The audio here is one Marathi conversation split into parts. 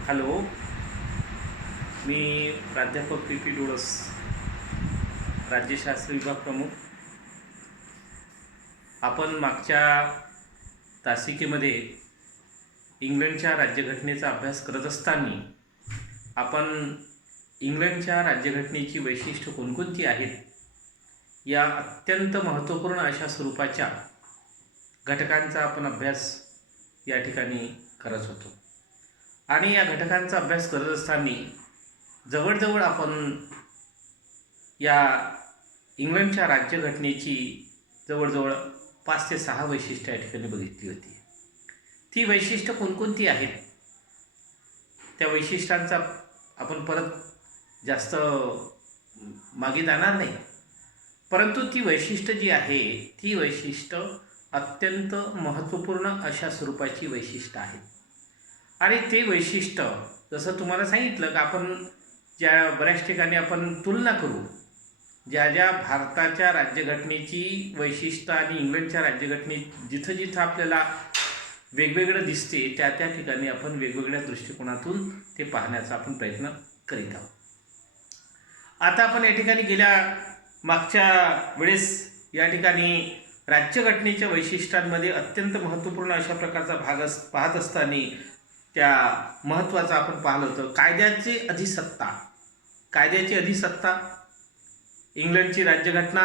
हॅलो, मी प्राध्यापक पी डोळस, राज्यशास्त्र विभाग प्रमुख. आपण मागच्या तासिकेमध्ये इंग्लंडच्या राज्यघटनेचा अभ्यास करत असताना आपण इंग्लंडच्या राज्यघटनेची वैशिष्ट्य कोणकोणती आहेत या अत्यंत महत्त्वपूर्ण अशा स्वरूपाच्या घटकांचा आपण अभ्यास या ठिकाणी करत होतो. आणि या घटकांचा अभ्यास करत असताना जवळजवळ आपण या इंग्लंडच्या राज्यघटनेची जवळजवळ 5 ते 6 वैशिष्ट्ये या ठिकाणी बघितली होती. ती वैशिष्ट्य कोणकोणती आहेत त्या वैशिष्ट्यांचा आपण परत जास्त मागे जाणार नाही, परंतु ती वैशिष्ट्य जी आहे ती वैशिष्ट्य अत्यंत महत्त्वपूर्ण अशा स्वरूपाची वैशिष्ट्य आहेत. आणि ते वैशिष्ट्य जसं तुम्हाला सांगितलं की आपण ज्या बऱ्याच ठिकाणी आपण तुलना करू, ज्या ज्या भारताच्या राज्यघटनेची वैशिष्ट्य आणि इंग्लंडच्या राज्यघटनेत जिथं जिथं आपल्याला वेगवेगळं दिसते त्या त्या ठिकाणी आपण वेगवेगळ्या दृष्टिकोनातून ते पाहण्याचा आपण प्रयत्न करीत आहोत. आता आपण या ठिकाणी गेल्या मागच्या वेळेस या ठिकाणी राज्यघटनेच्या वैशिष्ट्यांमध्ये अत्यंत महत्त्वपूर्ण अशा प्रकारचा भाग पाहत असताना त्या महत्त्वाचं आपण पाहिलं होतं कायद्याची अधिसत्ता. कायद्याची अधिसत्ता, इंग्लंडची राज्यघटना,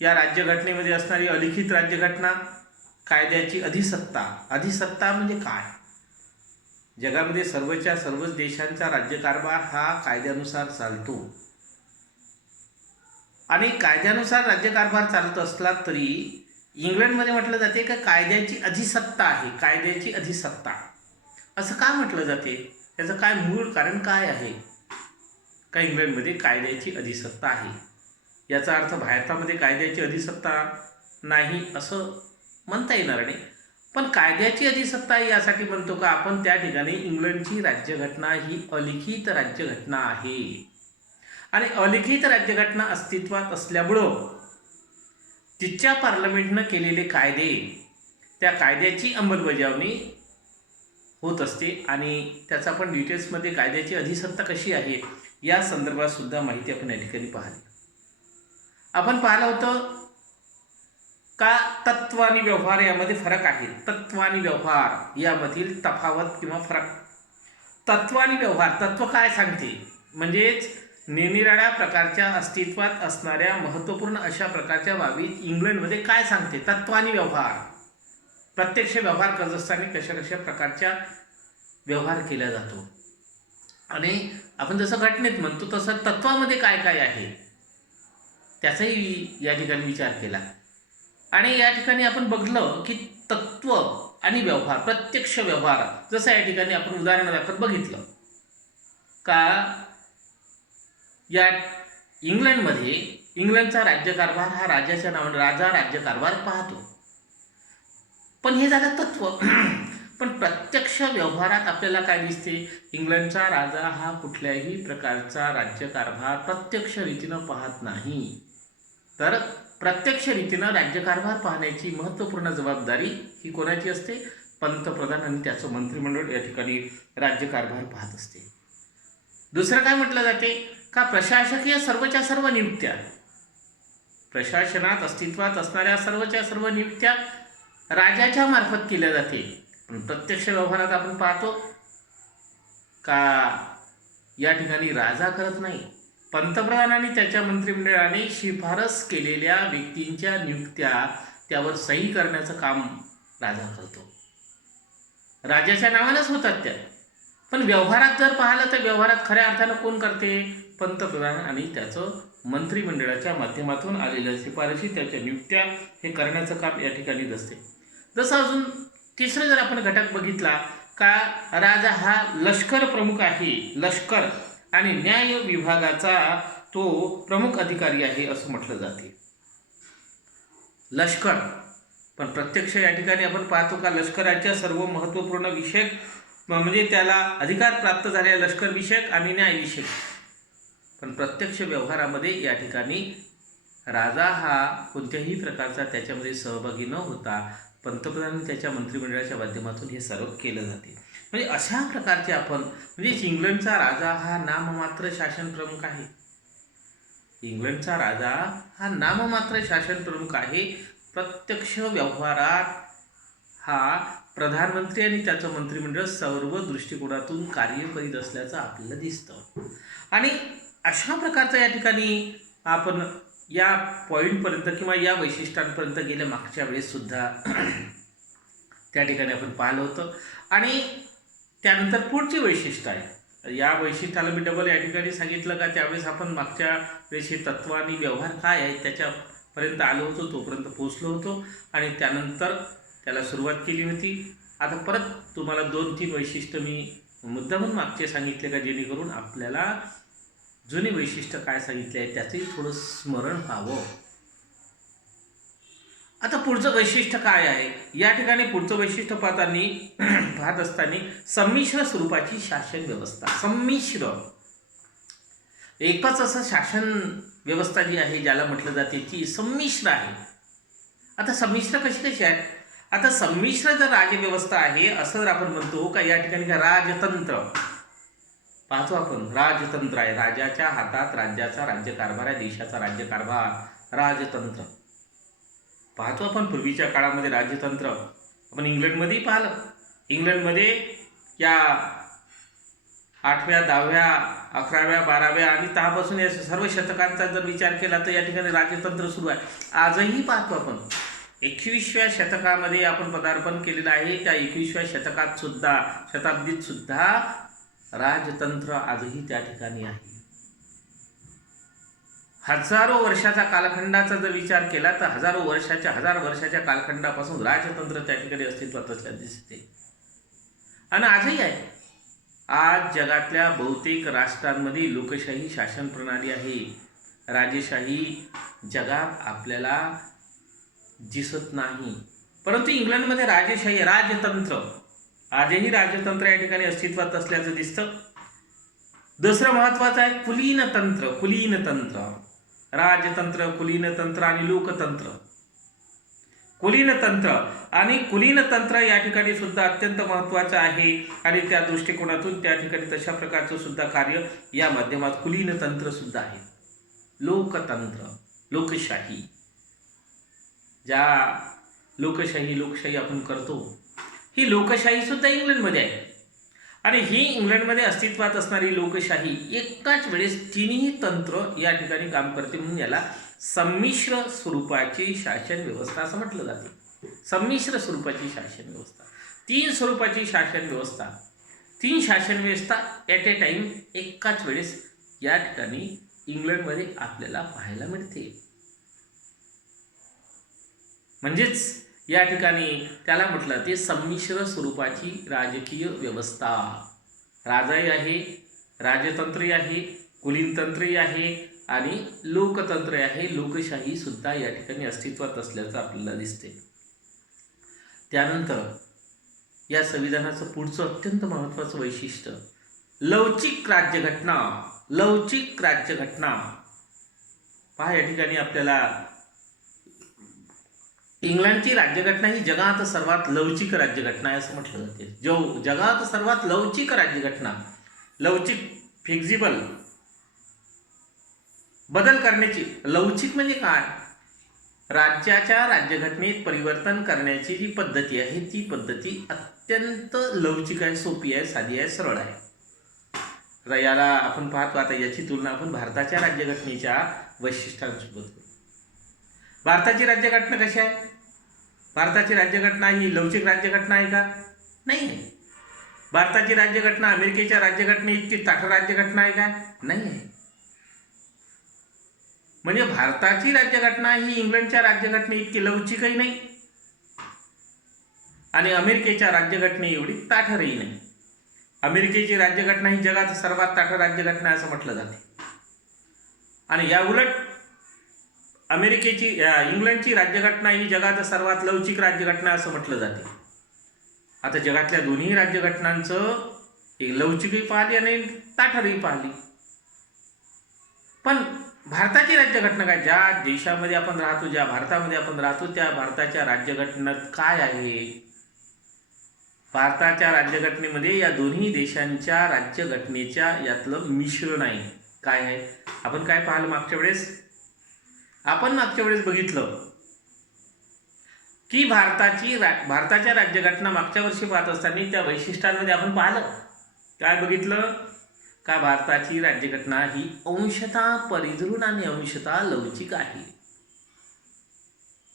या राज्यघटनेमध्ये असणारी अलिखित राज्यघटना, कायद्याची अधिसत्ता. अधिसत्ता म्हणजे काय? जगामध्ये सर्वच देशांचा राज्यकारभार हा कायद्यानुसार चालतो. आणि कायद्यानुसार राज्यकारभार चालत असला तरी इंग्लंडमध्ये म्हटलं जाते का कायद्याची अधिसत्ता आहे. कायद्याची अधिसत्ता असं का म्हटलं जाते? याचं काय मूळ कारण काय आहे का इंग्लंडमध्ये कायद्याची अधिसत्ता आहे? याचा अर्थ भारतामध्ये कायद्याची अधिसत्ता नाही असं म्हणता येणार नाही, पण कायद्याची अधिसत्ता यासाठी म्हणतो का आपण त्या ठिकाणी इंग्लंडची राज्यघटना ही अलिखित राज्यघटना आहे. आणि अलिखित राज्यघटना अस्तित्वात असल्यामुळं तिच्या पार्लमेंटनं केलेले कायदे, त्या कायद्याची अंमलबजावणी होत असते. आणि त्याचा आपण डिटेल्समध्ये कायद्याची अधिसत्ता कशी आहे या संदर्भात सुद्धा माहिती आपण या ठिकाणी पाहिली. आपण पाहिलं होतं का तत्व आणि व्यवहार यामध्ये फरक आहे. तत्व आणि व्यवहार यामधील तफावत किंवा फरक. तत्व आणि व्यवहार. तत्व काय सांगते म्हणजेच निरनिराळ्या प्रकारच्या अस्तित्वात असणाऱ्या महत्त्वपूर्ण अशा प्रकारच्या बाबी इंग्लंडमध्ये काय सांगते. तत्व आणि व्यवहार. प्रत्यक्ष व्यवहार करत असताना कशा कशा प्रकारच्या व्यवहार केला जातो. आणि आपण जसं घटनेत म्हणतो तसं तत्वामध्ये काय काय आहे त्याचाही या ठिकाणी विचार केला. आणि या ठिकाणी आपण बघलं की तत्व आणि व्यवहार, प्रत्यक्ष व्यवहार, जसं या ठिकाणी आपण उदाहरणादाखल बघितलं का या इंग्लंडमध्ये इंग्लंडचा राज्यकारभार हा राजाच्या नावाने राजा राज्यकारभार पाहतो. पण हे झालं तत्व. पण प्रत्यक्ष व्यवहारात आपल्याला काय दिसते? इंग्लंडचा राजा हा कुठल्याही प्रकारचा राज्यकारभार प्रत्यक्ष रीतीनं पाहत नाही, तर प्रत्यक्ष रीतीनं राज्यकारभार पाहण्याची महत्त्वपूर्ण जबाबदारी ही कोणाची असते? पंतप्रधान आणि त्याचं मंत्रिमंडळ या ठिकाणी राज्यकारभार पाहत असते. दुसरं काय म्हटलं जाते का प्रशासकीय सर्वच्या सर्व नियुक्त्या, प्रशासनात अस्तित्वात असणाऱ्या सर्वच्या सर्व नियुक्त्या राजाच्या मार्फत केल्या जाते. पण प्रत्यक्ष व्यवहारात आपण पाहतो का या ठिकाणी राजा करत नाही, पंतप्रधान आणि त्याच्या मंत्रिमंडळाने शिफारस केलेल्या व्यक्तींच्या नियुक्त्या त्यावर सही करण्याचं काम राजा करतो. राजाच्या नावानंच होतात त्या. पण व्यवहारात जर पाहिलं तर व्यवहारात खऱ्या अर्थानं कोण करते? पंतप्रधान आणि त्याचं मंत्रिमंडळाच्या माध्यमातून आलेल्या शिफारशी, त्याच्या नियुक्त्या हे करण्याचं काम या ठिकाणी असते. जसं अजून तिसरं जर आपण घटक बघितला का राजा हा लष्कर प्रमुख आहे. लष्कर आणि न्याय विभागाचा तो प्रमुख अधिकारी आहे असं म्हटलं जाते. लष्कर. पण प्रत्यक्ष या ठिकाणी आपण पाहतो का लष्कराच्या सर्व महत्त्वपूर्ण विषयक म्हणजे त्याला अधिकार प्राप्त झाले लष्कर विषयक आणि न्यायविषयक. पण प्रत्यक्ष व्यवहारामध्ये या ठिकाणी राजा हा कोणत्याही प्रकारचा त्याच्यामध्ये सहभागी न होता पंतप्रधान त्याच्या मंत्रिमंडळाच्या माध्यमातून हे सर्व केलं जाते. म्हणजे अशा प्रकारचे आपण म्हणजे इंग्लंडचा राजा हा नाममात्र शासन प्रमुख आहे. इंग्लंडचा राजा हा नाममात्र शासन प्रमुख आहे. प्रत्यक्ष व्यवहारात हा प्रधानमंत्री आणि त्याचं मंत्रिमंडळ सर्व दृष्टिकोनातून कार्य करीत असल्याचं आपल्याला दिसतं. आणि अशा प्रकारचं या ठिकाणी आपण या पॉईंटपर्यंत किंवा या वैशिष्ट्यांपर्यंत गेल्या मागच्या वेळेससुद्धा त्या ठिकाणी आपण पाहिलं होतं. आणि त्यानंतर पुढचे वैशिष्ट्य आहे. या वैशिष्ट्याला मी डबल या ठिकाणी सांगितलं का त्यावेळेस आपण मागच्या वेळेस हे तत्व आणि व्यवहार काय आहे त्याच्यापर्यंत आलो होतो, तोपर्यंत पोचलो होतो आणि त्यानंतर त्याला सुरुवात केली होती. आता परत तुम्हाला 2-3 वैशिष्ट्य मी मुद्दामून मागचे सांगितले का जेणेकरून आपल्याला जुने वैशिष्ट्य काय सांगितले आहे त्याचंही थोडं स्मरण व्हावं. आता पुढचं वैशिष्ट्य काय आहे या ठिकाणी पुढचं वैशिष्ट्य पाहत असताना संमिश्र स्वरूपाची शासन व्यवस्था. संमिश्र एकच असं शासन व्यवस्था जी आहे ज्याला म्हटलं जाते ती संमिश्र आहे. आता संमिश्र कशी आहे? आता संमिश्र जर राज्यव्यवस्था आहे असं जर आपण म्हणतो का या ठिकाणी का राजतंत्र पाहतो आपण, राजतंत्र आहे. राजाच्या हातात राज्याचा राज्यकारभार आहे, देशाचा राज्यकारभार राजतंत्र पाहतो आपण. पूर्वीच्या काळामध्ये राज्यतंत्र आपण इंग्लंडमध्येही पाहिलं. इंग्लंडमध्ये या 8व्या 10व्या 11व्या 12व्या आणि त्यापासून या सर्व शतकांचा जर विचार केला तर या ठिकाणी राज्यतंत्र सुरू आहे. आजही पाहतो आपण 21व्या शतकामध्ये आपण पदार्पण केलेलं आहे. त्या 21व्या शताब्दीत सुद्धा राजतंत्र आजही त्या ठिकाणी आहे. हजारो वर्षाचा कालखंडाचा जर विचार केला तर हजार वर्षाच्या कालखंडापासून राजतंत्र त्या ठिकाणी अस्तित्वात असल्याचे दिसते आणि आजही आहे. आज जगातल्या बहुतेक राष्ट्रांमध्ये लोकशाही शासन प्रणाली आहे. राजेशाही जगात आपल्याला दिसत नाही, परंतु इंग्लंडमध्ये राजेशाही राजतंत्र आजही राजतंत्र या ठिकाणी अस्तित्वात असल्याचं दिसतं. दुसरं महत्त्वाचं आहे कुलीनतंत्र. कुलीनतंत्र राजतंत्र, कुलीनतंत्र आणि लोकतंत्र. कुलीनतंत्र या ठिकाणी सुद्धा अत्यंत महत्त्वाचं आहे आणि त्या दृष्टिकोनातून त्या ठिकाणी तशा प्रकारचं सुद्धा कार्य या माध्यमात कुलीनतंत्र सुद्धा आहे. लोकतंत्र लोकशाही, ज्या लोकशाही आपण करतो ही लोकशाही सुद्धा इंग्लंडमध्ये आहे आणि ही इंग्लंडमध्ये अस्तित्वात असणारी लोकशाही एकाच वेळेस तिन्ही तंत्र या ठिकाणी काम करते म्हणून याला संमिश्र स्वरूपाची शासन व्यवस्था असं म्हटलं जाते. संमिश्र स्वरूपाची शासन व्यवस्था, 3 स्वरूपाची शासन व्यवस्था, 3 शासन व्यवस्था ॲट ए टाईम एकाच वेळेस या ठिकाणी इंग्लंडमध्ये आपल्याला पाहायला मिळते. म्हणजेच या ठिकाणी त्याला म्हटलं ते संमिश्र स्वरूपाची राजकीय व्यवस्था. राजाही आहे, राजतंत्रही आहे, कुलीनतंत्रही आहे आणि लोकतंत्रही आहे. लोकशाही सुद्धा या ठिकाणी अस्तित्वात असल्याचं आपल्याला दिसते. त्यानंतर या संविधानाचं पुढचं अत्यंत महत्त्वाचं वैशिष्ट्य लवचिक राज्यघटना. लवचिक राज्यघटना पहा, या ठिकाणी आपल्याला इंग्लंडची राज्यघटना ही जगात सर्वात लवचिक राज्यघटना आहे असं म्हटलं जाते. जगात सर्वात लवचिक राज्यघटना, लवचिक फ्लेक्झिबल बदल करण्याची. लवचिक म्हणजे काय? राज्याच्या राज्यघटनेत परिवर्तन करण्याची जी पद्धती आहे ती पद्धती अत्यंत लवचिक आहे, सोपी आहे, साधी आहे, सरळ आहे. आता याला आपण पाहतो, आता याची तुलना आपण भारताच्या राज्यघटनेच्या वैशिष्ट्यांसोबत करू. भारताची राज्यघटना कशी आहे? भारताची राज्यघटना ही लवचिक राज्यघटना आहे का? नाही आहे. भारताची राज्यघटना अमेरिकेच्या राज्यघटने इतकी ताठ राज्यघटना आहे का? नाही आहे. म्हणजे भारताची राज्यघटना ही इंग्लंडच्या राज्यघटने इतकी लवचिकही नाही आणि अमेरिकेच्या राज्यघटने एवढी ताठरही नाही. अमेरिकेची राज्यघटना ही जगात सर्वात ताठ राज्यघटना असं म्हटलं जाते आणि या उलट इंग्लंडची राज्यघटना ही जगात सर्वात लवचिक राज्यघटना असं म्हटलं जाते. आता जगातल्या दोन्ही राज्यघटनांचं एक लवचिकही पाहिली आणि ताठरही पाहिली, पण भारताची राज्यघटना काय? ज्या देशामध्ये आपण राहतो, ज्या भारतामध्ये आपण राहतो त्या भारताच्या राज्यघटनेत काय आहे? भारताच्या राज्यघटनेमध्ये या दोन्ही देशांच्या राज्यघटनेच्या यातलं मिश्रण आहे. काय आहे? आपण काय पाहिलं मागच्या वेळेस? आपण मागच्या वेळेस बघितलं की भारताच्या राज्यघटना मागच्या वर्षी पाहत असताना त्या वैशिष्ट्यांमध्ये आपण पाहिलं काय बघितलं का भारताची राज्यघटना ही अंशतः परिदृढ आणि अंशतः लवचिक आहे.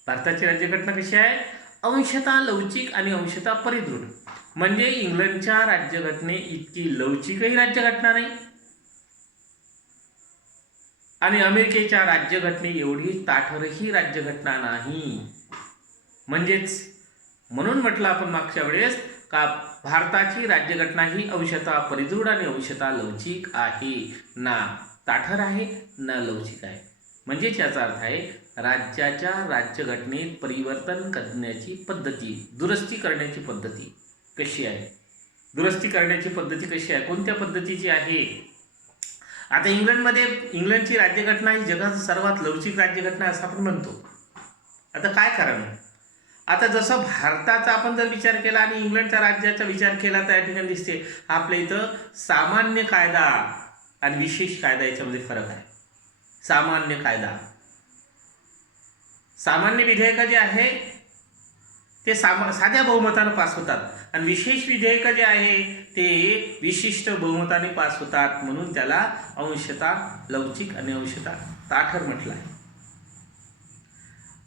भारताची राज्यघटना कशी आहे? अंशतः लवचिक आणि अंशतः परिदृढ. म्हणजे इंग्लंडच्या राज्यघटने इतकी लवचिकही राज्यघटना नाही आणि अमेरिकेच्या राज्यघटने एवढी ताठरही राज्यघटना नाही. म्हणून म्हटलं आपण मागच्या वेळेस का भारताची राज्यघटना ही अंशतः परिदृढ आणि अंशतः लवचिक आहे, ना ताठर आहे ना लवचिक आहे. म्हणजेच याचा अर्थ आहे राज्याच्या राज्यघटनेत परिवर्तन करण्याची पद्धती, दुरुस्ती करण्याची पद्धती कशी आहे? दुरुस्ती करण्याची पद्धती कशी आहे? कोणत्या पद्धतीची आहे? आता इंग्लंडची राज्यघटना ही जगात सर्वात लवचिक राज्यघटना असं आपण म्हणतो. आता काय कारण? आता जसं भारताचा आपण जर विचार केला आणि इंग्लंडच्या राज्याचा विचार केला तर या ठिकाणी दिसते आपल्या इथं सामान्य कायदा आणि विशेष कायदा याच्यामध्ये फरक आहे. सामान्य विधेयक जे आहे ते साध्या बहुमतानं पास होतात आणि विशेष विधेयक जे आहे ते विशिष्ट बहुमताने पास होतात. म्हणून त्याला अंशतः लवचिक आणि अंशतः ताठर म्हटलं आहे.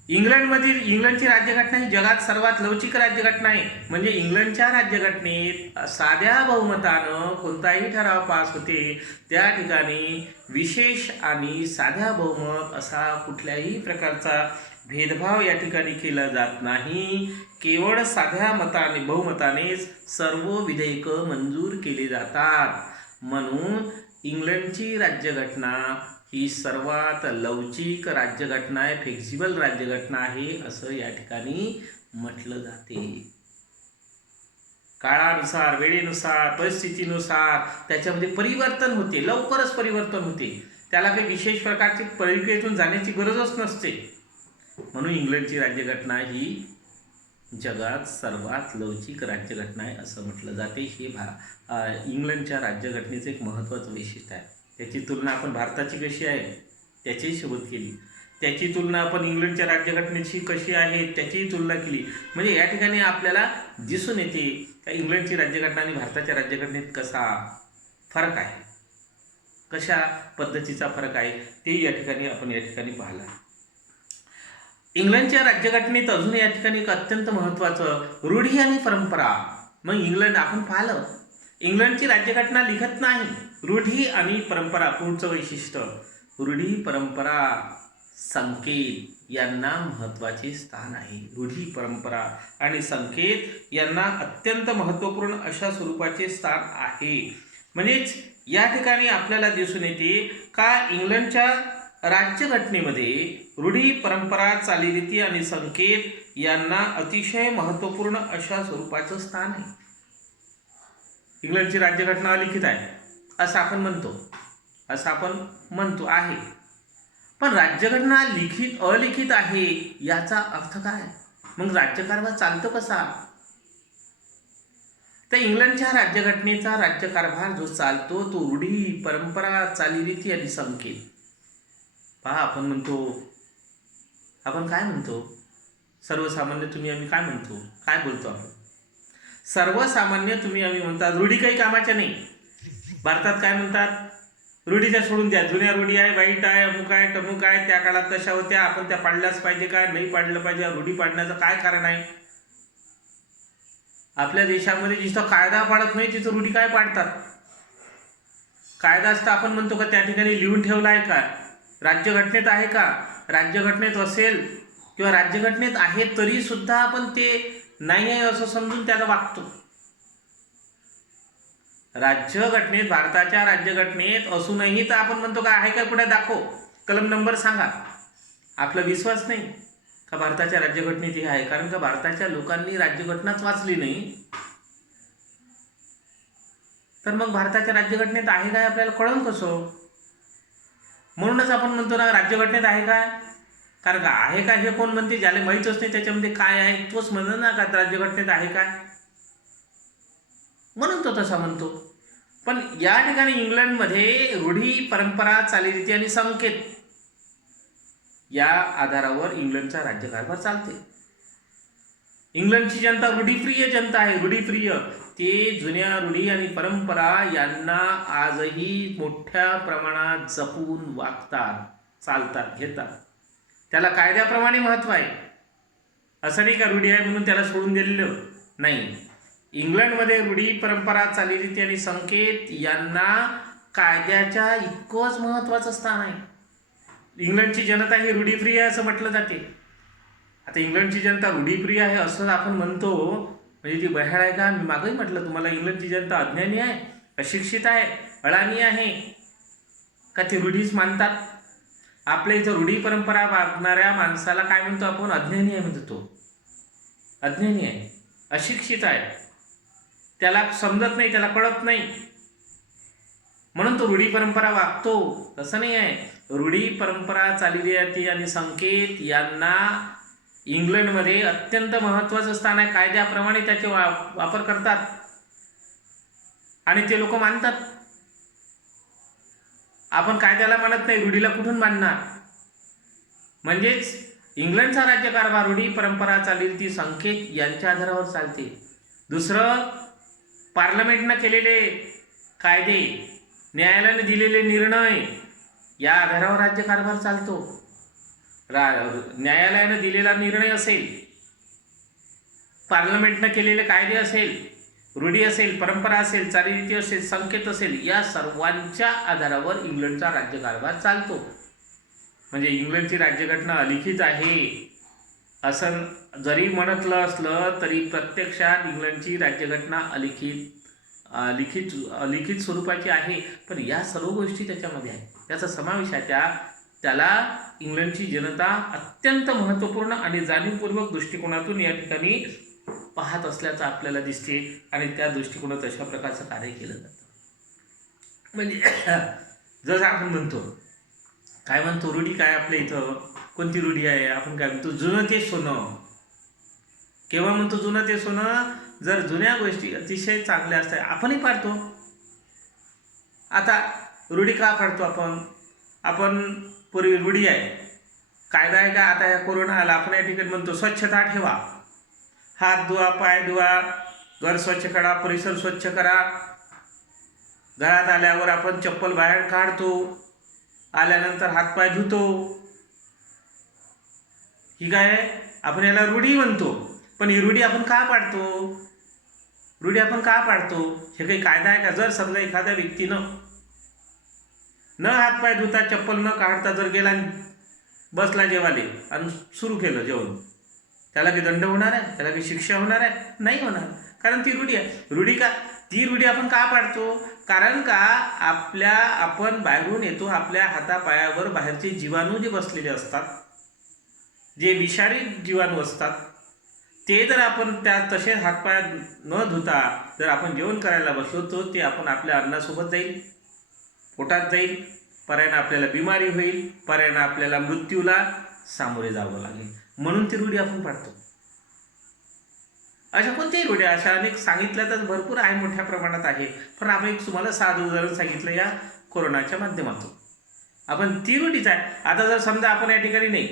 इंग्लंडची राज्यघटना ही जगात सर्वात लवचिक राज्यघटना आहे. म्हणजे इंग्लंडच्या राज्यघटनेत साध्या बहुमतानं कोणताही ठराव पास होते त्या ठिकाणी विशेष आणि साध्या बहुमत असा कुठल्याही प्रकारचा भेदभाव या ठिकाणी केला जात नाही. केवळ साध्या बहुमतानेच सर्व विधेयक मंजूर केले जातात. म्हणून इंग्लंडची राज्यघटना ही सर्वात लवचिक राज्यघटना आहे, फ्लेक्सिबल राज्यघटना आहे असं या ठिकाणी म्हटलं जाते. काळानुसार, वेळेनुसार, परिस्थितीनुसार त्याच्यामध्ये परिवर्तन होते, लवकरच परिवर्तन होते. त्याला काही विशेष प्रकारची प्रक्रियेतून जाण्याची गरजच नसते. म्हणून इंग्लंडची राज्यघटना ही जगात सर्वात लवचिक राज्यघटना आहे असं म्हटलं जाते. हे इंग्लंडच्या राज्यघटनेचं एक महत्त्वाचं वैशिष्ट्य आहे. त्याची तुलना आपण भारताची कशी आहे त्याची सोबत केली, त्याची तुलना आपण इंग्लंडच्या राज्यघटनेची कशी आहे त्याचीही तुलना केली. म्हणजे या ठिकाणी आपल्याला दिसून येते का इंग्लंडची राज्यघटना आणि भारताच्या राज्यघटनेत कसा फरक आहे, कशा पद्धतीचा फरक आहे ते या ठिकाणी पाहिला. इंग्लंडच्या राज्यघटनेत अजून या ठिकाणी एक अत्यंत महत्त्वाचं रूढी आणि परंपरा. मग इंग्लंड आपण पाहिलं इंग्लंडची राज्यघटना लिखत नाही, रूढी आणि परंपरा. पुढचं वैशिष्ट्य रूढी, परंपरा, संकेत यांना महत्त्वाचे स्थान आहे. रूढी, परंपरा आणि संकेत यांना अत्यंत महत्त्वपूर्ण अशा स्वरूपाचे स्थान आहे. म्हणजेच या ठिकाणी आपल्याला दिसून येते का इंग्लंडच्या राज्यघटनेमध्ये रूढी, परंपरा, चालीरीती आणि संकेत यांना अतिशय महत्त्वपूर्ण अशा स्वरूपाचं स्थान आहे. इंग्लंडची राज्यघटना अलिखित आहे असं आपण म्हणतो आहे. पण राज्यघटना अलिखित आहे याचा अर्थ काय? मग राज्यकारभार चालतो कसा? तर इंग्लंडच्या राज्यघटनेचा राज्यकारभार जो चालतो तो रूढी, परंपरा, चालीरीती आणि संकेत. पहा आपण काय म्हणतो सर्वसामान्य तुम्ही आम्ही काय म्हणतो, काय बोलतो आपण? सर्वसामान्य तुम्ही आम्ही म्हणतात रूढी काही कामाच्या नाही. भारतात काय म्हणतात? रूढीच्या सोडून द्या, जुन्या रूढी आहे, वाईट आहे, अमुक आहे, टमुक आहे, त्या काळात तशा होत्या, आपण त्या पाडल्याच पाहिजे काय, नाही पाडलं पाहिजे. रूढी पाडण्याचं काय कारण आहे? आपल्या देशामध्ये जिथं कायदा पाडत नाही तिथं रूढी काय पाडतात? कायदा असतं आपण म्हणतो का त्या ठिकाणी लिहून ठेवला आहे का? राज्यघटनेत आहे का? राज्यघटनेत असेल किंवा राज्यघटनेत आहे तरी सुद्धा आपण ते नाही आहे असं समजून त्याला वागतो. राज्यघटनेत, भारताच्या राज्यघटनेत असूनही तर आपण म्हणतो का आहे का, कुठे दाखव, कलम नंबर सांगा. आपला विश्वास नाही का भारताच्या राज्यघटनेत हे आहे, कारण का भारताच्या लोकांनी राज्यघटनाच वाचली नाही. तर मग भारताच्या राज्यघटनेत आहे काय आपल्याला कळलं कसं? म्हणूनच आपण म्हणतो ना राज्यघटनेत आहे काय, कारण का आहे का हे कोण म्हणते, ज्याला माहीतच नाही त्याच्यामध्ये काय आहे तोच म्हणत ना का राज्यघटनेत आहे काय. म्हणून तो तसा म्हणतो. पण या ठिकाणी इंग्लंडमध्ये रूढी, परंपरा, चालीरीती आणि संकेत या आधारावर इंग्लंडचा राज्यकारभार चालते. इंग्लंडची जनता रूढीप्रिय जनता आहे. रूढीप्रिय, ते जुन्या रूढी आणि परंपरा यांना आजही मोठ्या प्रमाणात जपून वागतात, चालतात, घेतात. त्याला कायद्याप्रमाणे महत्त्व आहे. असं नाही का रूढी आहे म्हणून त्याला सोडून दिलेलं नाही. इंग्लंडमध्ये रूढी, परंपरा, चालीरीती आणि संकेत यांना कायद्याच्या इतकंच महत्त्वाचं स्थान आहे. इंग्लंडची जनता ही रूढीप्रिय आहे असं म्हटलं जाते. आता इंग्लंडची जनता रूढीप्रिय आहे असं आपण म्हणतो म्हणजे ती बहाळ आहे का? मी मागंही म्हटलं तुम्हाला, इंग्लंडची जनता अज्ञानी आहे, अशिक्षित आहे, अडाणी आहे का ती रूढीच मानतात. आपल्या इथं रूढी परंपरा वागणाऱ्या माणसाला काय म्हणतो आपण? अज्ञानी आहे म्हणतो. तो अज्ञानी आहे, अशिक्षित आहे, त्याला समजत नाही, त्याला कळत नाही, म्हणून तो रूढी परंपरा वागतो. तसं नाही आहे. रूढी, परंपरा, चालीरीती आणि संकेत यांना इंग्लंडमध्ये अत्यंत महत्त्वाचं स्थान आहे. कायद्याप्रमाणे त्याचे वापर करतात आणि ते लोक मानतात. आपण कायद्याला मानत नाही, रूढीला कुठून मानणार? म्हणजेच इंग्लंडचा राज्यकारभार रूढी, परंपरा, चालीरीती, संकेत यांच्या आधारावर चालते. दुसरं, पार्लमेंटनं केलेले कायदे, न्यायालयाने दिलेले निर्णय या आधारावर राज्यकारभार चालतो. न्यायालयानं दिलेला निर्णय असेल, पार्लमेंटनं केलेले कायदे असेल, रूढी असेल, परंपरा असेल, चालीरीती असेल, संकेत असेल, या सर्वांच्या आधारावर इंग्लंडचा राज्यकारभार चालतो. म्हणजे इंग्लंडची राज्यघटना अलिखित आहे असं जरी म्हणतलं असलं तरी प्रत्यक्षात इंग्लंडची राज्यघटना अलिखित स्वरूपाची आहे. पण या सर्व गोष्टी त्याच्यामध्ये आहेत, त्याचा समावेश आहे. त्याला इंग्लंडची जनता अत्यंत महत्त्वपूर्ण आणि जाणीवपूर्वक दृष्टिकोनातून या ठिकाणी पाहत असल्याचं आपल्याला दिसते आणि त्या दृष्टिकोनात अशा प्रकारचं कार्य केलं जातं. म्हणजे जसं आपण म्हणतो, काय म्हणतो, रूढी काय आपल्या इथं कोणती रूढी आहे? आपण काय म्हणतो? जुनं ते सोनं. केव्हा म्हणतो जुनं ते सोनं? जर जुन्या गोष्टी अतिशय चांगल्या असतात आपणही पाळतो. आता रूढी का पाळतो आपण पूर्वी रूढी आहे, कायदा आहे का? आता या कोरोना आला, आपण या ठिकाणी म्हणतो स्वच्छता ठेवा, हात धुवा, पाय धुवा, घर स्वच्छ करा, परिसर स्वच्छ करा. घरात आल्यावर आपण चप्पल बाहेर काढतो, आल्यानंतर हातपाय धुतो. ही काय? आपण याला रूढी म्हणतो. पण ही रूढी आपण का पाळतो? रूढी आपण का पाळतो? हे काही कायदा आहे का? जर समजा एखाद्या व्यक्तीनं न हातपाय धुता, चप्पल न काढता जर गेला बसला जेवाले आणि सुरू केलं जेवण, त्याला काही दंड होणार आहे? त्याला काही शिक्षा होणार आहे? नाही होणार, कारण ती रूढी आहे. ती रूढी आपण का पाळतो? कारण का आपण बाहेरून येतो, आपल्या हातापायावर बाहेरचे जीवाणू जे बसलेले असतात, जे विषारी जीवाणू असतात, ते जर आपण तसे हातपाय न धुता जर आपण जेवण करायला बसलो तर ते आपण आपल्या अन्नासोबत जाईल, पोटात जाईल, पर्यायानं आपल्याला बिमारी होईल, पर्यायानं आपल्याला मृत्यूला सामोरे जावं लागेल. म्हणून ती रूढी आपण पाळतो. अशा कोणत्याही रूढी, अशा अनेक सांगितल्या तर भरपूर आहे, मोठ्या प्रमाणात आहे. पण आपण एक तुम्हाला साधं उदाहरण सांगितलं या कोरोनाच्या माध्यमातून. आपण ती रूढीच आहे. आता जर समजा आपण या ठिकाणी नाही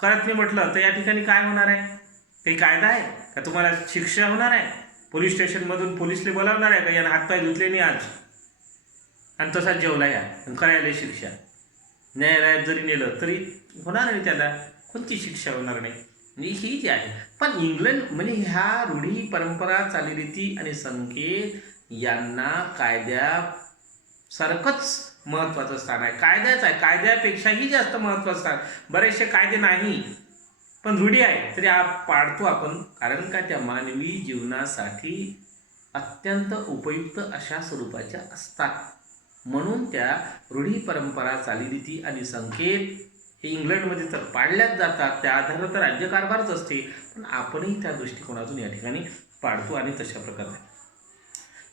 करत नाही म्हटलं तर या ठिकाणी काय होणार आहे? काही कायदा आहे का? तुम्हाला शिक्षा होणार आहे? पोलीस स्टेशनमधून पोलिसले बोलावणार आहे का? यानं हातपाय धुतले नाही आज आणि तसाच जेवला या करायला शिक्षा? न्यायालयात जरी नेलं तरी होणार नाही, त्याला कोणती शिक्षा होणार नाही. म्हणजे ही जी आहे. पण इंग्लंड म्हणजे ह्या रूढी, परंपरा, चालीरीती आणि संकेत यांना कायद्यासारखंच महत्त्वाचं स्थान आहे. कायद्याच आहे, कायद्यापेक्षाही जास्त महत्त्वाचं स्थान. बरेचसे कायदे नाही पण रूढी आहे तरी पाळतो आपण, कारण का त्या मानवी जीवनासाठी अत्यंत उपयुक्त अशा स्वरूपाच्या असतात. म्हणून त्या रूढी, परंपरा, चालीरीती आणि संकेत हे इंग्लंडमध्ये तर पाळल्याच जातात, त्या आधारावर तर राज्यकारभारच असते. पण आपणही त्या दृष्टिकोनातून या ठिकाणी पाळतो आणि तशा प्रकारे.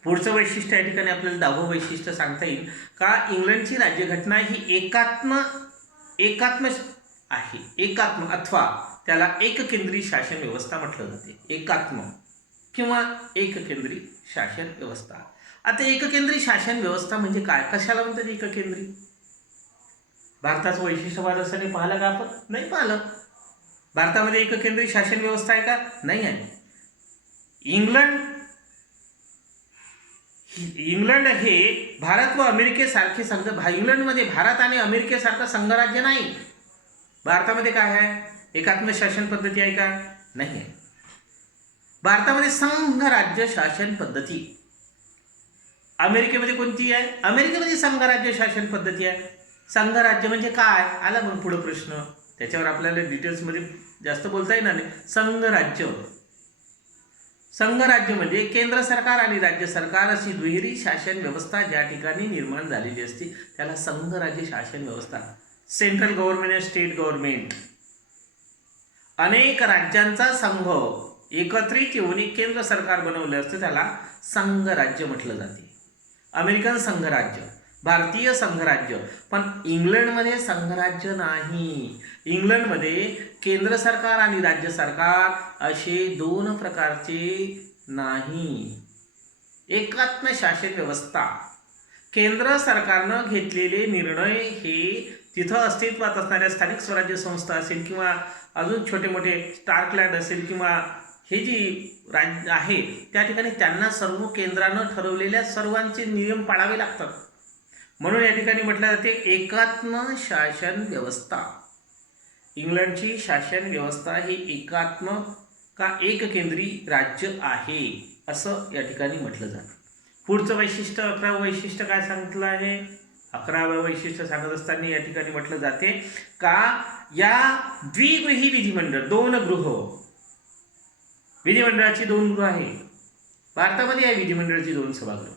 पुढचं वैशिष्ट्य या ठिकाणी आपल्याला 10वं वैशिष्ट्य सांगता येईल का? इंग्लंडची राज्यघटना ही एकात्म आहे. एकात्म अथवा त्याला एककेंद्री शासन व्यवस्था म्हटलं जाते. एकात्म किंवा एककेंद्री शासन व्यवस्था. आता एककेंद्री शासन व्यवस्था म्हणजे काय, कशाला म्हणतात एककेंद्री? भारताचं वैशिष्ट्यवाद असताना पाहिलं का आपण? नाही पाहिलं. भारतामध्ये एककेंद्री शासन व्यवस्था आहे का? नाही आहे. इंग्लंड हे भारत व अमेरिकेसारखे संघ, इंग्लंडमध्ये भारत आणि अमेरिकेसारखं संघराज्य नाही. भारतामध्ये काय आहे? एकात्म शासन पद्धती आहे का? नाही आहे. भारतामध्ये संघराज्य शासन पद्धती. अमेरिकेमध्ये कोणती आहे? अमेरिकेमध्ये संघराज्य शासन पद्धती आहे. संघराज्य म्हणजे काय? आला मग पुढे प्रश्न. त्याच्यावर आपल्याला डिटेल्समध्ये जास्त बोलता येणार नाही. संघराज्य म्हणजे केंद्र सरकार आणि राज्य सरकार अशी दुहेरी शासन व्यवस्था ज्या ठिकाणी निर्माण झालेली असते त्याला संघराज्य शासन व्यवस्था. सेंट्रल गव्हर्नमेंट आणि स्टेट गव्हर्नमेंट, अनेक राज्यांचा संघ एकत्रित येऊन एक केंद्र सरकार बनवलं असतं त्याला संघराज्य म्हटलं जाते. अमेरिकन संघराज्य, भारतीय संघराज्य. पण इंग्लंडमध्ये संघराज्य नाही. इंग्लंडमध्ये केंद्र सरकार आणि राज्य सरकार असे दोन प्रकारचे नाही. एकात्म शासन व्यवस्था. केंद्र सरकारनं घेतलेले निर्णय हे तिथं अस्तित्वात असणाऱ्या स्थानिक स्वराज्य संस्था असेल किंवा अजून छोटे मोठे स्टार्कलँड असेल किंवा हे जी राज्य आहे त्या ठिकाणी त्यांना सर्व केंद्रानं ठरवलेल्या सर्वांचे नियम पाळावे लागतात. म्हणून या ठिकाणी म्हटलं जाते एकात्म शासन व्यवस्था. इंग्लंडची शासन व्यवस्था ही एकात्म का एककेंद्री राज्य आहे असं या ठिकाणी म्हटलं जातं. पुढचं वैशिष्ट्य 11वं वैशिष्ट्य काय सांगितलं आहे? 11वं वैशिष्ट्य सांगत असताना या ठिकाणी म्हटलं जाते का या द्विगृही विधिमंडळ, दोन गृह, विधिमंडळाची दोन गृह आहे. भारतामध्ये आहे विधिमंडळाची दोन सभागृह.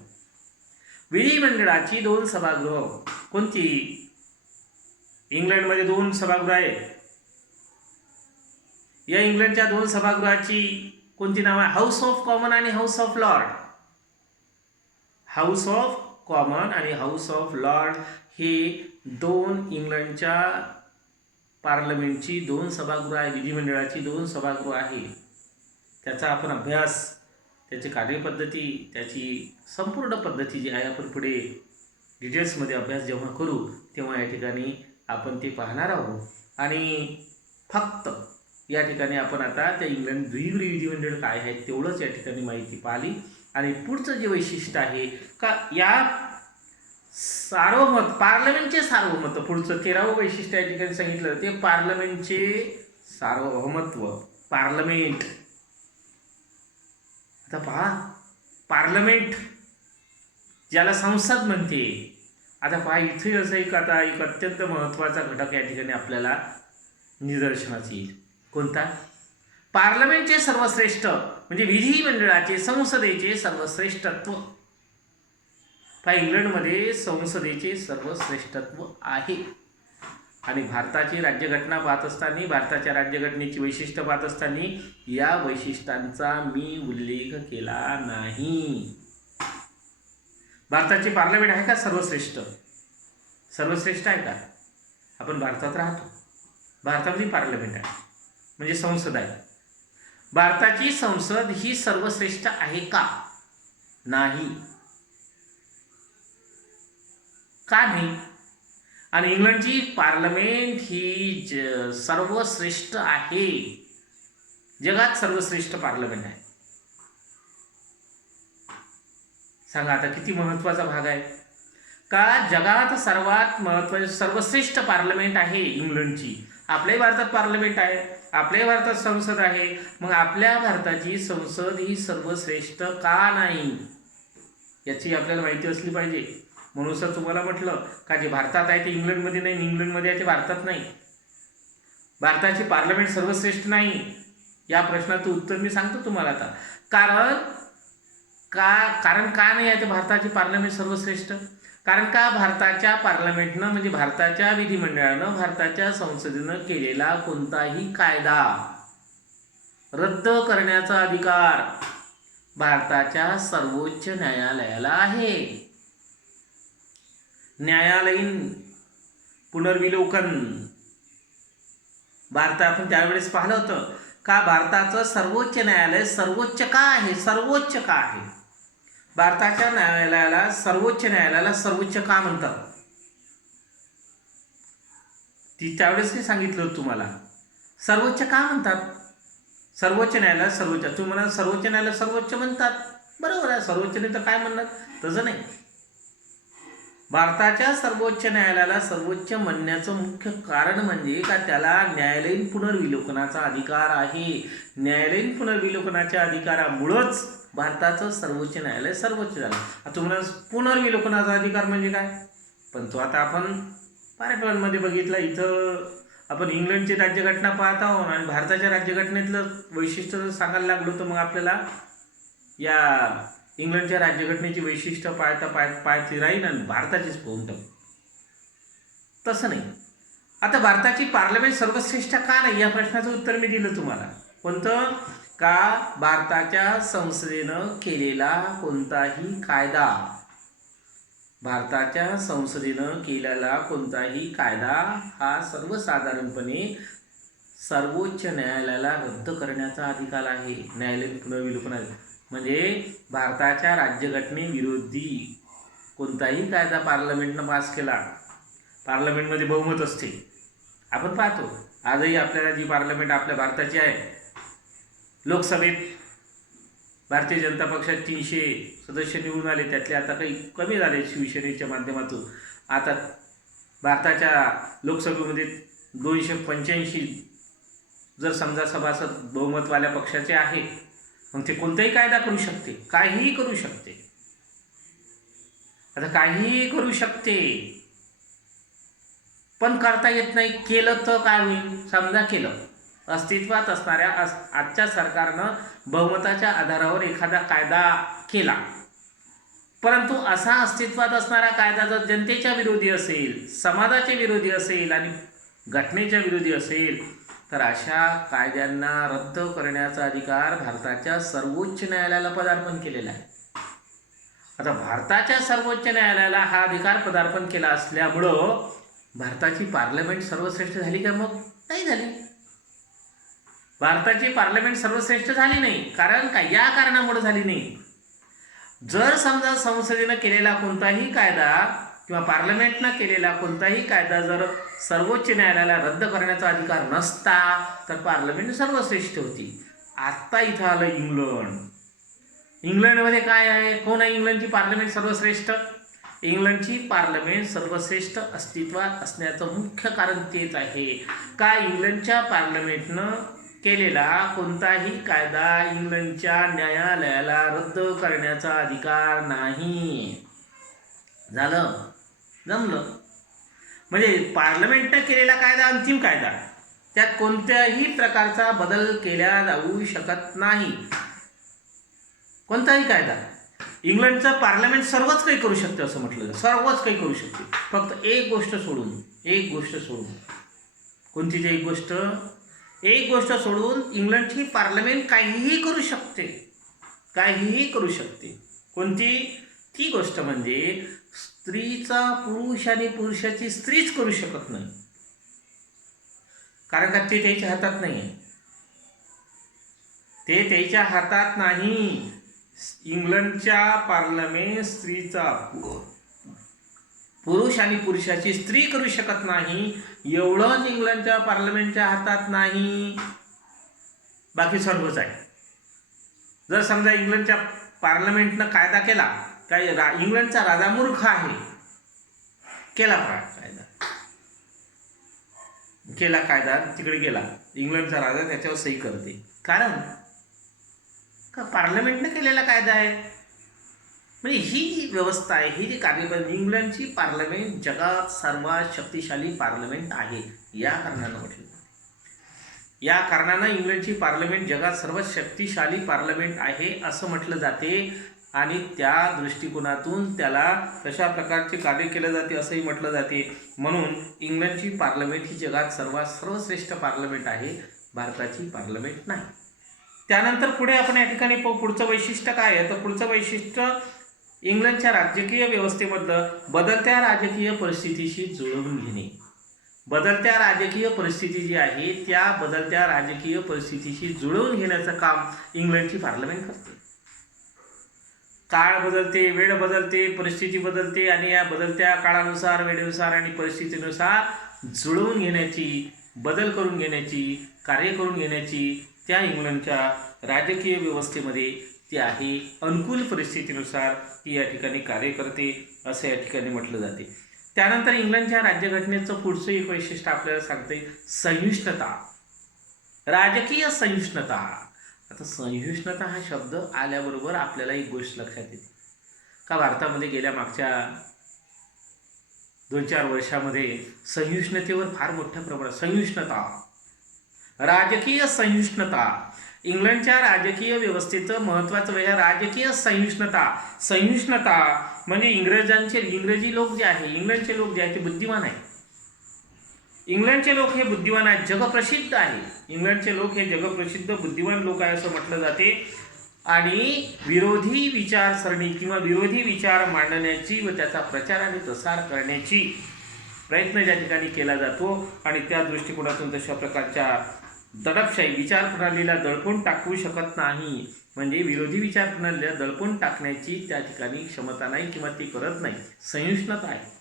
विधिमंडळाची दोन सभागृह कोणती? इंग्लंडमध्ये दोन सभागृह आहेत. या इंग्लंडच्या दोन सभागृहाची कोणती नाव आहे? हाऊस ऑफ कॉमन आणि house of Lord. House of common आणि हाऊस ऑफ लॉर्ड हे दोन इंग्लंडच्या पार्लमेंटची दोन सभागृह आहे. विधिमंडळाची दोन सभागृह आहे. त्याचा आपण अभ्यास, त्याची कार्यपद्धती, त्याची संपूर्ण पद्धती जी आहे आपण पुढे डिटेल्समध्ये अभ्यास जेव्हा करू तेव्हा या ठिकाणी आपण ते पाहणार आहोत. आणि फक्त या ठिकाणी आपण आता त्या इंग्लंड द्विगृही विधिमंडळ काय आहे तेवढंच या ठिकाणी माहिती पाहिली. आणि पुढचं जे वैशिष्ट्य आहे का या सार्वमत, पार्लमेंटचे सार्वमत, पुढचं 13वं वैशिष्ट्य या ठिकाणी सांगितलं ते पार्लमेंटचे सार्वभौमत्व. पार्लमेंट, आता पहा, पार्लमेंट ज्याला संसद म्हणते. आता पहा इथे असं एक अत्यंत महत्त्वाचा घटक या ठिकाणी आपल्याला निदर्शनास येईल. कोणता? पार्लमेंटचे सर्वश्रेष्ठ म्हणजे विधिमंडळाचे, संसदेचे सर्वश्रेष्ठत्व. पहा इंग्लंडमध्ये संसदेचे सर्वश्रेष्ठत्व आहे. आणि भारताची राज्यघटना पाहत असताना, भारताच्या राज्यघटनेची वैशिष्ट्य पाहत असताना या वैशिष्ट्यांचा मी उल्लेख केला नाही. भारताची पार्लमेंट आहे का सर्वश्रेष्ठ? सर्वश्रेष्ठ आहे का? आपण भारतात राहतो, भारतामध्ये पार्लमेंट आहे म्हणजे संसद आहे. भारताची संसद ही सर्वश्रेष्ठ आहे का? नाही. का नाही? आणि इंग्लंडची पार्लमेंट ही सर्वश्रेष्ठ आहे, जगात सर्वश्रेष्ठ पार्लमेंट आहे. सांगा आता किती महत्त्वाचा भाग आहे का? जगात सर्वात महत्त्वाचे सर्वश्रेष्ठ पार्लमेंट आहे इंग्लंडची. आपल्याही भारतात पार्लमेंट आहे, आपल्याही भारतात संसद आहे. मग आपल्या भारताची संसद ही सर्वश्रेष्ठ का नाही याची आपल्याला माहिती असली पाहिजे. म्हणून सर तुम्हाला म्हटलं का जे भारतात आहे ते इंग्लंडमध्ये नाही, इंग्लंडमध्ये आहे ते भारतात नाही. भारताची पार्लमेंट सर्वश्रेष्ठ नाही या प्रश्नाचं उत्तर मी सांगतो तुम्हाला आता. कारण का नाही आहे ते भारताची पार्लमेंट सर्वश्रेष्ठ? कारण का भारताच्या पार्लमेंटनं म्हणजे भारताच्या विधिमंडळानं, भारताच्या संसदेनं केलेला कोणताही कायदा रद्द करण्याचा अधिकार भारताच्या सर्वोच्च न्यायालयाला आहे. न्यायालयीन पुनर्विलोकन भारतात आपण त्यावेळेस पाहिलं होतं का भारताचं सर्वोच्च न्यायालय सर्वोच्च का आहे? सर्वोच्च का आहे? भारताच्या न्यायालयाला, सर्वोच्च न्यायालयाला सर्वोच्च का म्हणतात? त्यावेळेस मी सांगितलं होतं तुम्हाला. सर्वोच्च का म्हणतात? सर्वोच्च न्यायालय सर्वोच्च, तुम्ही म्हणा सर्वोच्च न्यायालय सर्वोच्च म्हणतात, बरोबर आहे. सर्वोच्च नाही तर काय म्हणणार? तसं नाही. भारताच्या सर्वोच्च न्यायालयाला सर्वोच्च म्हणण्याचं मुख्य कारण म्हणजे का त्याला न्यायालयीन पुनर्विलोकनाचा अधिकार आहे. न्यायालयीन पुनर्विलोकनाच्या अधिकारामुळंच भारताचं सर्वोच्च न्यायालय सर्वोच्च झालं. तुम्हाला पुनर्विलोकनाचा अधिकार म्हणजे काय? पण तो आता आपण पार्टमध्ये बघितला. इथं आपण इंग्लंडची राज्यघटना पाहत आहोत आणि भारताच्या राज्यघटनेतलं वैशिष्ट्य जर सांगायला लागलो तर मग आपल्याला या इंग्लंडच्या राज्यघटनेची वैशिष्ट्य पाहायची राहील आणि भारताचीच पाहून टाकू. तसं नाही. आता भारताची पार्लमेंट सर्वश्रेष्ठ का नाही या प्रश्नाचं उत्तर मी दिलं तुम्हाला. कोणतं? का भारताच्या संसदेनं केलेला कोणताही कायदा, भारताच्या संसदेनं केलेला कोणताही कायदा हा सर्वसाधारणपणे सर्वोच्च न्यायालयाला रद्द करण्याचा अधिकार आहे. न्यायालयीन पुनर्विलोकना म्हणजे भारताच्या राज्यघटनेविरोधी कोणताही कायदा पार्लमेंटनं पास केला, पार्लमेंटमध्ये बहुमत असते. आपण पाहतो आजही आपल्याला जी पार्लमेंट आपल्या भारताची आहे, लोकसभेत भारतीय जनता पक्षात 300 सदस्य निवडून आले, त्यातले आता काही कमी झाले शिवसेनेच्या माध्यमातून. आता भारताच्या लोकसभेमध्ये 285 जर समजा सभासद बहुमतवाल्या पक्षाचे आहे, मग ते कोणताही कायदा करू शकते, काहीही करू शकते. आता काहीही करू शकते पण करता येत नाही. केलं तर काय होईल? समजा केलं, अस्तित्वात असणाऱ्या आजच्या सरकारनं बहुमताच्या आधारावर एखादा कायदा केला, परंतु असा अस्तित्वात असणारा कायदा जर जनतेच्या विरोधी असेल, समाजाच्या विरोधी असेल आणि घटनेच्या विरोधी असेल तर अशा कायद्यांना रद्द करण्याचा अधिकार भारताच्या सर्वोच्च न्यायालयाला पदार्पण केलेला आहे. आता भारताच्या सर्वोच्च न्यायालयाला हा अधिकार पदार्पण केला असल्यामुळं भारताची पार्लमेंट सर्वश्रेष्ठ झाली का? मग नाही झाली. भारताची पार्लमेंट सर्वश्रेष्ठ झाली नाही. कारण का? या कारणामुळे झाली नाही. जर समजा संसदेनं केलेला कोणताही कायदा किंवा पार्लमेंटनं केलेला कोणताही कायदा जर सर्वोच्च न्यायालयाला रद्द करण्याचा अधिकार नसता तर पार्लमेंट सर्वश्रेष्ठ होती. आत्ता इथं आलं इंग्लंड. इंग्लंडमध्ये काय आहे? कोण आहे इंग्लंडची पार्लमेंट सर्वश्रेष्ठ? इंग्लंडची पार्लमेंट सर्वश्रेष्ठ अस्तित्वात असण्याचं मुख्य कारण तेच आहे का इंग्लंडच्या पार्लमेंटनं केलेला कोणताही कायदा इंग्लंडच्या न्यायालयाला रद्द करण्याचा अधिकार नाही. झालं, जमलं. म्हणजे पार्लमेंटनं केलेला कायदा अंतिम कायदा, त्यात कोणत्याही प्रकारचा बदल केला जाऊ शकत नाही. कोणताही कायदा इंग्लंडचं पार्लमेंट सर्वच काही करू शकते असं म्हटलं जातं. सर्वच काही करू शकते, फक्त एक गोष्ट सोडून. कोणती ती एक गोष्ट? एक गोष्ट सोडून इंग्लंडची पार्लमेंट काहीही करू शकते, काहीही करू शकते. कोणती ती गोष्ट? म्हणजे स्त्रीचा पुरुष आणि पुरुषाची स्त्रीच करू शकत नाही. कारण का? ते त्याच्या हातात नाही. ते त्याच्या हातात नाही. इंग्लंडच्या पार्लमेंट स्त्रीचा पुरुष आणि पुरुषाची स्त्री करू शकत नाही. एवढंच इंग्लंडच्या पार्लमेंटच्या हातात नाही, बाकी सर्वच आहे. जर समजा इंग्लंडच्या पार्लमेंटनं कायदा केला, काय इंग्लंडचा राजा मूर्ख आहे, केला कायदा तिकडे गेला, इंग्लंडचा राजा त्याच्यावर सही करते. कारण का? पार्लमेंटने केलेला कायदा आहे. म्हणजे ही जी व्यवस्था आहे, ही जी कार्यपद्धती, इंग्लंडची पार्लमेंट जगात सर्वात शक्तिशाली पार्लमेंट आहे या कारणानं म्हटलं जाते. या कारणानं इंग्लंडची पार्लमेंट जगात सर्वात शक्तिशाली पार्लमेंट आहे असं म्हटलं जाते. आणि त्या दृष्टिकोनातून त्याला कशा प्रकारचे कार्य केले जाते असंही म्हटलं जाते. म्हणून इंग्लंडची पार्लमेंट ही जगात सर्वश्रेष्ठ पार्लमेंट आहे, भारताची पार्लमेंट नाही. त्यानंतर पुढे आपण या ठिकाणी पुढचं वैशिष्ट्य काय आहे? तर पुढचं वैशिष्ट्य इंग्लंडच्या राजकीय व्यवस्थेमधलं बदलत्या राजकीय परिस्थितीशी जुळवून घेणे. बदलत्या राजकीय परिस्थिती जी आहे त्या बदलत्या राजकीय परिस्थितीशी जुळवून घेण्याचं काम इंग्लंडची पार्लमेंट करते. काळ बदलते, वेळ बदलते, परिस्थिती बदलते आणि या बदलत्या काळानुसार, वेळेनुसार आणि परिस्थितीनुसार जुळवून घेण्याची, बदल करून घेण्याची, कार्य करून घेण्याची त्या इंग्लंडच्या राजकीय व्यवस्थेमध्ये ती आहे. अनुकूल परिस्थितीनुसार ती या ठिकाणी कार्य करते असं या ठिकाणी म्हटलं जाते. त्यानंतर इंग्लंडच्या राज्यघटनेचं पुढचं एक वैशिष्ट्य आपल्याला सांगते सहिष्णुता, राजकीय सहिष्णुता. आता सहिष्णुता हा शब्द आल्याबरोबर आपल्याला एक गोष्ट लक्षात येते का भारतामध्ये गेल्या मागच्या 2-4 वर्षामध्ये सहिष्णुतेवर फार मोठ्या प्रमाणात सहिष्णुता, राजकीय सहिष्णुता, इंग्लंडच्या राजकीय व्यवस्थेचं महत्त्वाचं म्हणजे राजकीय सहिष्णुता. सहिष्णुता म्हणजे इंग्रजी लोक जे आहे, इंग्लंडचे लोक जे आहेत ते बुद्धिमान आहे. इंग्लंडचे लोक हे बुद्धिमान आहेत, जगप्रसिद्ध आहे. इंग्लंडचे लोक हे जगप्रसिद्ध बुद्धिमान लोक आहे असं म्हटलं जाते. आणि विरोधी विचारसरणी किंवा विरोधी विचार मांडण्याची व त्याचा प्रचार आणि प्रसार करण्याची प्रयत्न ज्या ठिकाणी केला जातो आणि त्या दृष्टिकोनातून तशा प्रकारच्या दडपशाही विचारप्रणालीला दडपून टाकू शकत नाही. म्हणजे विरोधी विचारप्रणालीला दडपून टाकण्याची त्या ठिकाणी क्षमता नाही किंवा ती करत नाही. सहिष्णुता आहे.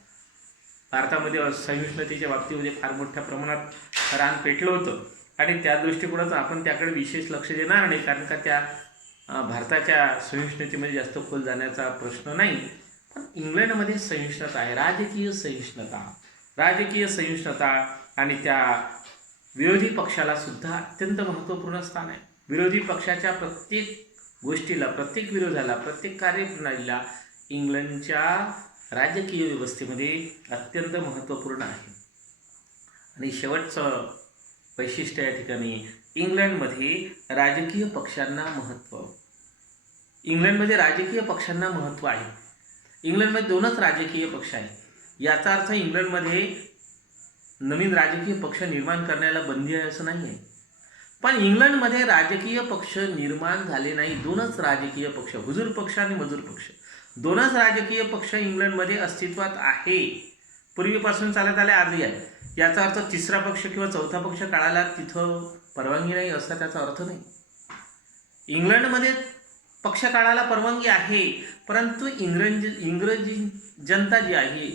भारतामध्ये सहिष्णुतेच्या बाबतीमध्ये फार मोठ्या प्रमाणात रान पेटलं होतं आणि त्या दृष्टिकोनातून आपण त्याकडे विशेष लक्ष देणार नाही, कारण का त्या भारताच्या सहिष्णुतेमध्ये जास्त खोल जाण्याचा प्रश्न नाही. पण इंग्लंडमध्ये सहिष्णुता आहे, राजकीय सहिष्णुता, राजकीय सहिष्णुता आणि त्या विरोधी पक्षाला सुद्धा अत्यंत महत्त्वपूर्ण स्थान आहे. विरोधी पक्षाच्या प्रत्येक गोष्टीला, प्रत्येक विरोधाला, प्रत्येक कार्यप्रणालीला इंग्लंडच्या राजकीय व्यवस्थेमध्ये अत्यंत महत्त्वपूर्ण आहे. आणि शेवटचं वैशिष्ट्य या ठिकाणी इंग्लंडमध्ये राजकीय पक्षांना महत्त्व. इंग्लंडमध्ये राजकीय पक्षांना महत्त्व आहे. इंग्लंडमध्ये 2च राजकीय पक्ष आहेत. याचा अर्थ इंग्लंडमध्ये नवीन राजकीय पक्ष निर्माण करण्याला बंदी आहे असं नाही आहे. पण इंग्लंडमध्ये राजकीय पक्ष निर्माण झाले नाही. 2च राजकीय पक्ष, हुजूर पक्ष आणि मजूर पक्ष, 2च राजकीय पक्ष इंग्लंडमध्ये अस्तित्वात आहे. पूर्वीपासून चालत आले, आजही आहे. याचा अर्थ तिसरा पक्ष किंवा चौथा पक्ष काढायला तिथं परवानगी नाही असा त्याचा अर्थ नाही. इंग्लंडमध्ये पक्ष काढायला परवानगी आहे, परंतु इंग्रजी जनता जी आहे,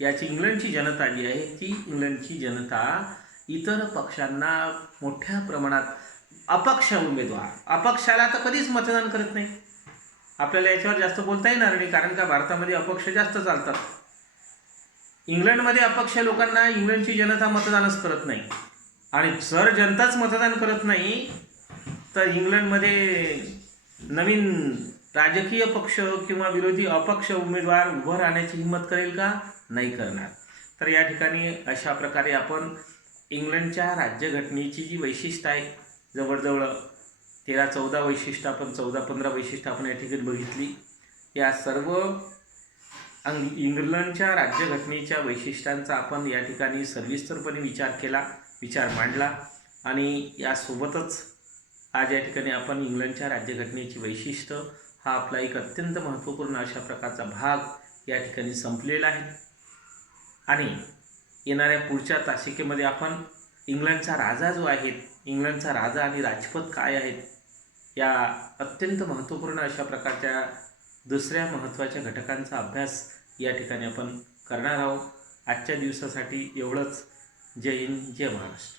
याची इंग्लंडची जनता जी आहे ती इंग्लंडची जनता इतर पक्षांना मोठ्या प्रमाणात अपक्ष उमेदवार, अपक्षाला तर कधीच मतदान करत नाही. आपल्याला याच्यावर जास्त बोलता येणार नाही, कारण का भारतामध्ये अपक्ष जास्त चालतात. इंग्लंडमध्ये अपक्ष लोकांना इंग्लंडची जनता मतदानच करत नाही. आणि जर जनताच मतदान करत नाही तर इंग्लंडमध्ये नवीन राजकीय पक्ष किंवा विरोधी अपक्ष उमेदवार उभं राहण्याची हिंमत करेल का? नाही करणार. तर या ठिकाणी अशा प्रकारे आपण इंग्लंडच्या राज्यघटनेची जी वैशिष्ट्य आहे, जवळजवळ 13-14 वैशिष्ट्य, आपण 14-15 वैशिष्ट्य आपण या ठिकाणी बघितली. या सर्व इंग्लंडच्या राज्यघटनेच्या वैशिष्ट्यांचा आपण या ठिकाणी सविस्तरपणे विचार केला, विचार मांडला. आणि यासोबतच आज या ठिकाणी आपण इंग्लंडच्या राज्यघटनेची वैशिष्ट्य हा आपला एक अत्यंत महत्त्वपूर्ण अशा प्रकारचा भाग या ठिकाणी संपलेला आहे. आणि येणाऱ्या पुढच्या तासिकेमध्ये आपण इंग्लंडचा राजा जो आहे, इंग्लंडचा राजा आणि राजपद काय आहेत, या अत्यंत महत्त्वपूर्ण अशा प्रकारच्या दुसऱ्या महत्त्वाच्या घटकांचा अभ्यास या ठिकाणी आपण करणार आहोत. आजच्या दिवसासाठी एवढंच. जय हिंद, जय महाराष्ट्र.